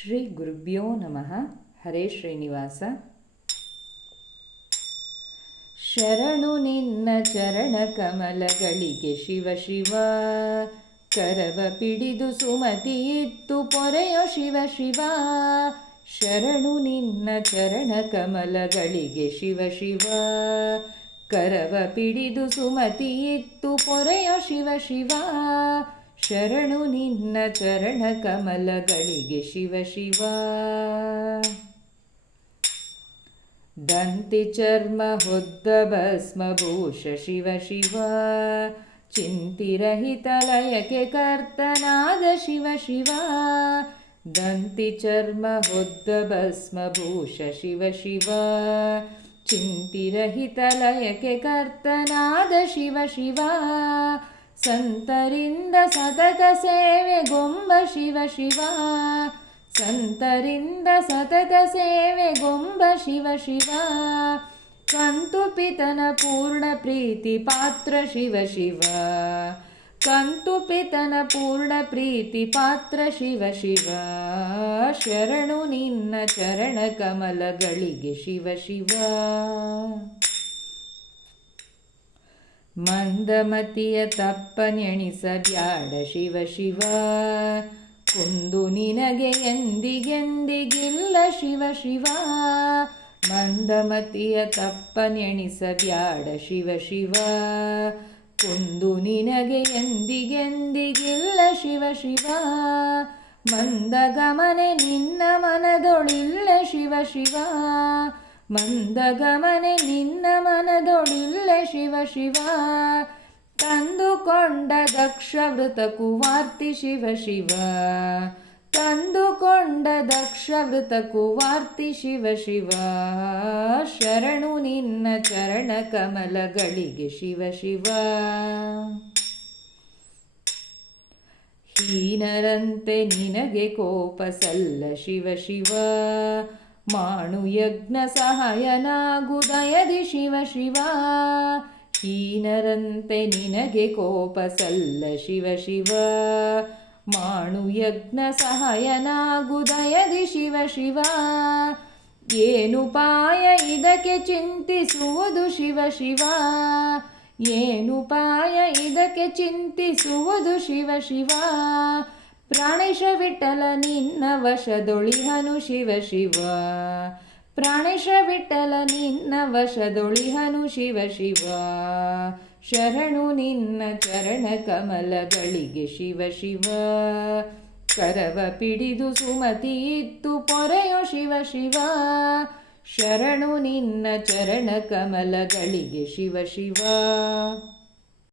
ಶ್ರೀ ಗುರುಭ್ಯೋ ನಮಃ. ಹರೇ ಶ್ರೀನಿವಾಸ. ಶರಣು ನಿನ್ನ ಚರಣ ಕಮಲಗಳಿಗೆ ಶಿವ ಶಿವ, ಕರವ ಪಿಡಿದು ಸುಮತಿ ಇತ್ತು ಪೊರೆಯೋ ಶಿವ ಶಿವ. ಶರಣು ನಿನ್ನ ಚರಣ ಕಮಲಗಳಿಗೆ ಶಿವ ಶಿವ, ಕರವ ಪಿಡಿದು ಸುಮತಿ ಇತ್ತು ಪೊರೆಯೋ ಶಿವ ಶಿವ. ಶರಣು ನಿನ್ನ ಚರಣ ಕಮಲಗಳಿಗೆ ಶಿವ ಶಿವ. ದಂತಿ ಚರ್ಮ ಹೊದ್ದ ಭಸ್ಮಭೂಷ ಶಿವ ಶಿವ, ಚಿಂತಿರಹಿತ ಲಯಕ್ಕೆ ಕರ್ತನಾದ ಶಿವ ಶಿವ. ದಂತಿ ಚರ್ಮ ಹೊದ್ದ ಭಸ್ಮಭೂಷ ಶಿವ ಶಿವ, ಚಿಂತಿರಹಿತ ಲಯಕ್ಕೆ ಕರ್ತನಾದ ಶಿವ ಶಿವ. ಸಂತರಿಂದ ಸತತ ಸೇವೆಗೊಂಬ ಶಿವ ಶಿವ, ಸಂತರಿಂದ ಸತತ ಸೇವೆಗೊಂಬ ಶಿವ ಶಿವ. ಕಂತು ಪಿತನ ಪೂರ್ಣ ಪ್ರೀತಿ ಪಾತ್ರ ಶಿವ ಶಿವ, ಕಂತು ಪಿತನ ಪೂರ್ಣ ಪ್ರೀತಿ ಪಾತ್ರ ಶಿವ ಶಿವ. ಶರಣು ನಿನ್ನ ಚರಣ ಕಮಲಗಳಿಗೆ ಶಿವ ಶಿವ. ಮಂದಮತಿಯ ತಪ್ಪನೆಣಿಸಬ್ಯಾಡ ಶಿವ ಶಿವ, ಕುಂದು ನಿನಗೆ ಎಂದಿಗೆಂದಿಗಿಲ್ಲ ಶಿವ ಶಿವ. ಮಂದಮತಿಯ ತಪ್ಪನೆಣಿಸಬ್ಯಾಡ ಶಿವ ಶಿವ, ಕುಂದು ನಿನಗೆ ಎಂದಿಗೆಂದಿಗಿಲ್ಲ ಶಿವ ಶಿವ. ಮಂದಗಮನೆ ನಿನ್ನ ಮನದೊಳಿಲ್ಲ ಶಿವ ಶಿವ, ಮಂದಗಮನೆ ನಿನ್ನ ಮನದೊಳಿಲ್ಲ ಶಿವ ಶಿವ. ತಂದುಕೊಂಡ ದಕ್ಷ ವೃತ ಕುವಾರ್ತಿ ಶಿವ ಶಿವ, ತಂದುಕೊಂಡ ದಕ್ಷ ವೃತ ಕುವಾರ್ತಿ ಶಿವ ಶಿವ. ಶರಣು ನಿನ್ನ ಚರಣ ಕಮಲಗಳಿಗೆ ಶಿವ ಶಿವ. ಹೀನರಂತೆ ನಿನಗೆ ಕೋಪ ಸಲ್ಲ ಶಿವ ಶಿವ, ಮಾಣು ಯಜ್ಞ ಸಹಾಯನಾಗುದಯದಿ ಶಿವ ಶಿವ. ಹೀನರಂತೆ ನಿನಗೆ ಕೋಪ ಸಲ್ಲ ಶಿವ ಶಿವ, ಮಾಣು ಯಜ್ಞ ಸಹಾಯನಾಗುದಯದಿ ಶಿವ ಶಿವ. ಏನುಪಾಯ ಇದಕ್ಕೆ ಚಿಂತಿಸುವುದು ಶಿವ ಶಿವ, ಏನುಪಾಯ ಇದಕ್ಕೆ ಚಿಂತಿಸುವುದು ಶಿವ ಶಿವ. ಪ್ರಾಣೇಶ ವಿಠಲ ನಿನ್ನ ವಶದೊಳಿಹನು ಶಿವ ಶಿವ, ಪ್ರಾಣೇಶ ವಿಠಲ ನಿನ್ನ ವಶದೊಳಿಹನು ಶಿವ ಶಿವ. ಶರಣು ನಿನ್ನ ಚರಣ ಕಮಲಗಳಿಗೆ ಶಿವ ಶಿವ, ಕರವ ಪಿಡಿದು ಸುಮತಿ ಇತ್ತು ಪೊರೆಯೋ ಶಿವ ಶಿವ. ಶರಣು ನಿನ್ನ ಚರಣ ಕಮಲಗಳಿಗೆ ಶಿವ ಶಿವ.